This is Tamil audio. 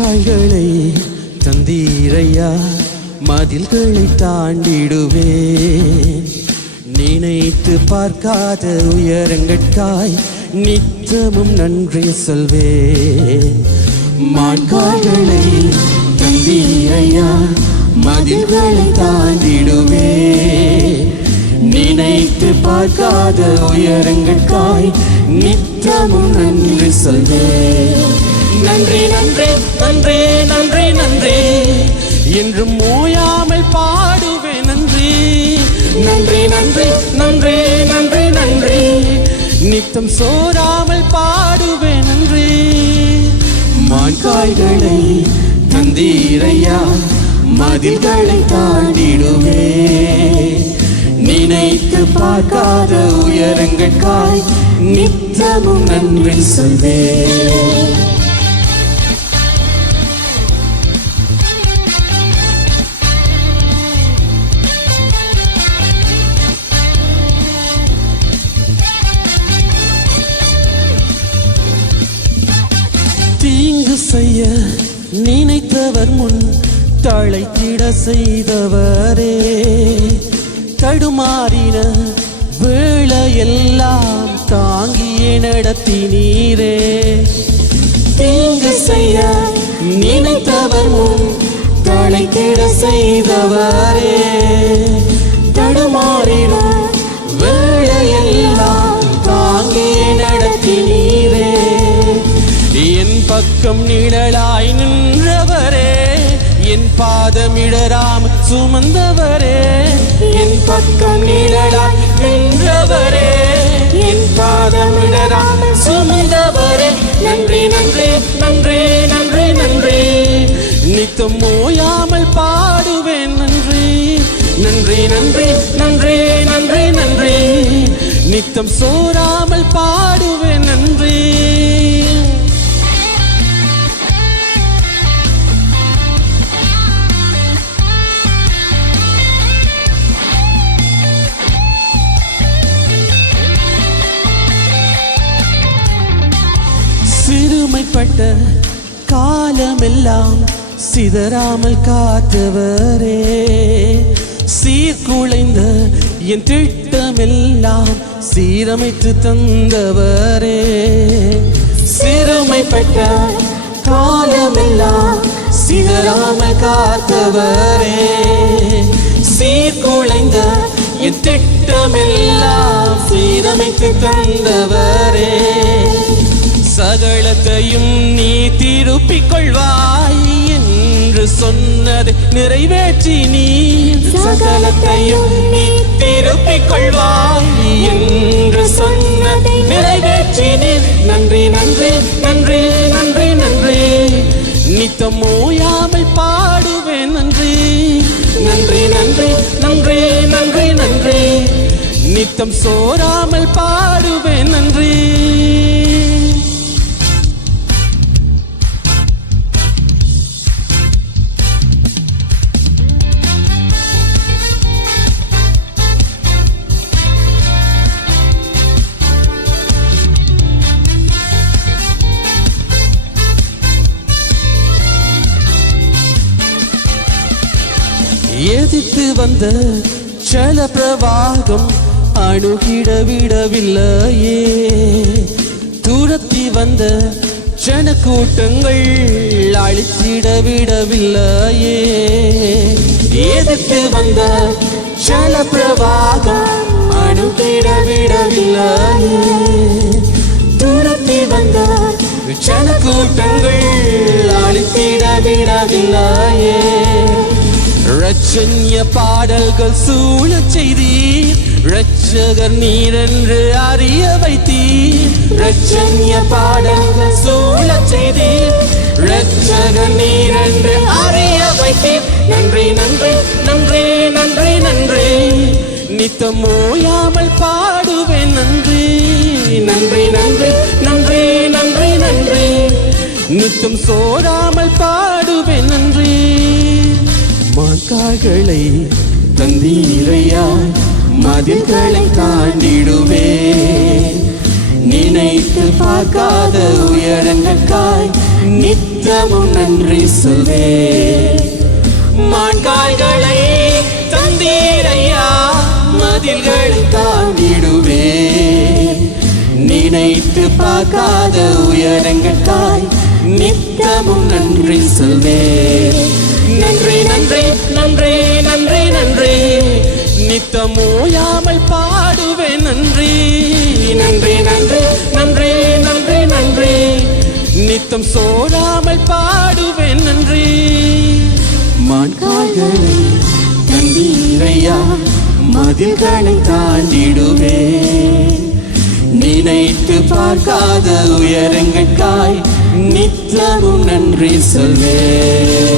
மான்கால்களை தந்தீரையா? மதில்களை தாண்டிடுவேன் நினைத்து பார்க்காத உயரங்கட்காய் நித்தமும் நன்றி சொல்வேன் மான்கால்களை தந்தீரையா? மதில்களை தாண்டிடுவே நினைத்து பார்க்காத உயரங்கட்காய் நித்தமும் நன்றி சொல்வேன் நன்றி நன்றி நன்றி நன்றி நன்றி. என்றும் ஓயாமல் பாடுவேன் நன்றி. நன்றி நன்றி நன்றி நன்றி நன்றி. நித்தம் சோறாமல் பாடுவேன் நன்றி. மான்காய்களை தந்தீரையா மதில்களை தாண்டிடுவே நினைத்து பார்க்காத உயரங்கட்காய் நித்தமும் நன்றி சொல்வேன். செய்ய நினைத்தவர் முன் தழைத்திட செய்தவரே. தடுமாறின வேளையெல்லாம் தாங்கியே நடத்தினீரே. தீங்கு செய்ய நினைத்தவர் முன் தழைத்திட செய்தவரே. தடுமா என் நிழலாய் நின்றவரே என் பாதமிடராம் சுமந்தவரே. என் பக்கம் நிழலாய் நின்றவரே என் பாதமிடராம் சுமந்தவரே. நன்றி நன்றி நன்றி நன்றி நன்றி. நித்தம் ஓயாமல் பாடுவேன் நன்றி. நன்றி நன்றி நன்றி நன்றி நன்றி. நித்தம் சோறாமல் பாடுவேன் நன்றி. சிறுமைப்பட்ட காலமெல்லாம் சிதறாமல் காத்தவரே. சீர்குலைந்த என் திட்டமெல்லாம் சீரமைத்து தந்தவரே. சிறுமைப்பட்ட காலமெல்லாம் சிதறாமல் காத்தவரே. சீர்குலைந்த என் திட்டமெல்லாம் சீரமைத்து தந்தவரே. சகலத்தையும் நீ திருப்பிக் கொள்வாய் என்று சொன்னதை நிறைவேற்றி நீ. சகலத்தையும் நீ திருப்பிக் கொள்வாய் என்று சொன்னதை நிறைவேற்றி நீ. நன்றி நன்றி நன்றி நன்றி நன்றி. நித்தம் ஓயாமல் பாடுவேன் நன்றி. நன்றி நன்றி நன்றி நன்றி நன்றி. நித்தம் சோறாமல் பாடுவேன் நன்றி. வந்த சல பிரவாகம் அணுகிட விடவில்லையே. துரத்தி வந்த ஜனக்கூட்டங்கள் அழித்திட விடவில்லையே. எதிர்த்து வந்த சல பிரவாகம் அணுகிட விடவில்லையே. துரத்தி வந்த ஜனக்கூட்டங்கள் அழித்திட ரச்சன்ய பாடல்கள் சூழச் செய்தீர். ரட்சகர் நீரென்று அறிய வைத்தீர். ரச்சன்ய பாடல்கள் சூழச் செய்தீர். ரட்சகர் நீரென்று அறிய வைத்தீர். நன்றி நன்றி நன்றி நன்றி நன்றி. நித்தம் ஓயாமல் பாடுவேன் நன்றி. நன்றி நன்றி நன்றி நன்றி நன்றி. நித்தம் சோடாமல் பாடுவேன் நன்றி. மாக்காய்களை தந்தீரையா மதில்களை தாண்டிடுவே நினைத்து பார்க்காத உயரங்கற்காய் நித்தமும் நன்றி சொல்வே. மான்காய்களை தந்தீரையா மதில்களை தாண்டிடுவே நினைத்து பார்க்காத உயரங்கட்டாய் நித்தமும் நன்றி சொல்வே. நன்றி நன்றி நன்றி நன்றி நன்றி. நித்தம் ஓயாமல் பாடுவேன் நன்றி. நன்றி நன்றி நன்றி நன்றி நன்றி. நித்தம் சோழாமல் பாடுவேன் நன்றி. மான்காய்களை தந்தீரையா மதில்களை தாண்டிடுவேன் நினைத்து பார்க்காத உயரங்கட்காய் நித்தமும் நன்றி சொல்வேன்